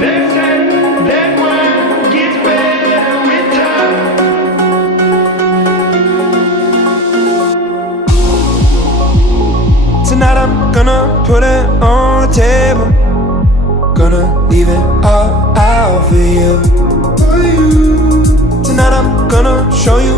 They say that one gets better with time. Tonight I'm gonna put it on the table. Gonna leave it all out for you. Tonight I'm gonna show you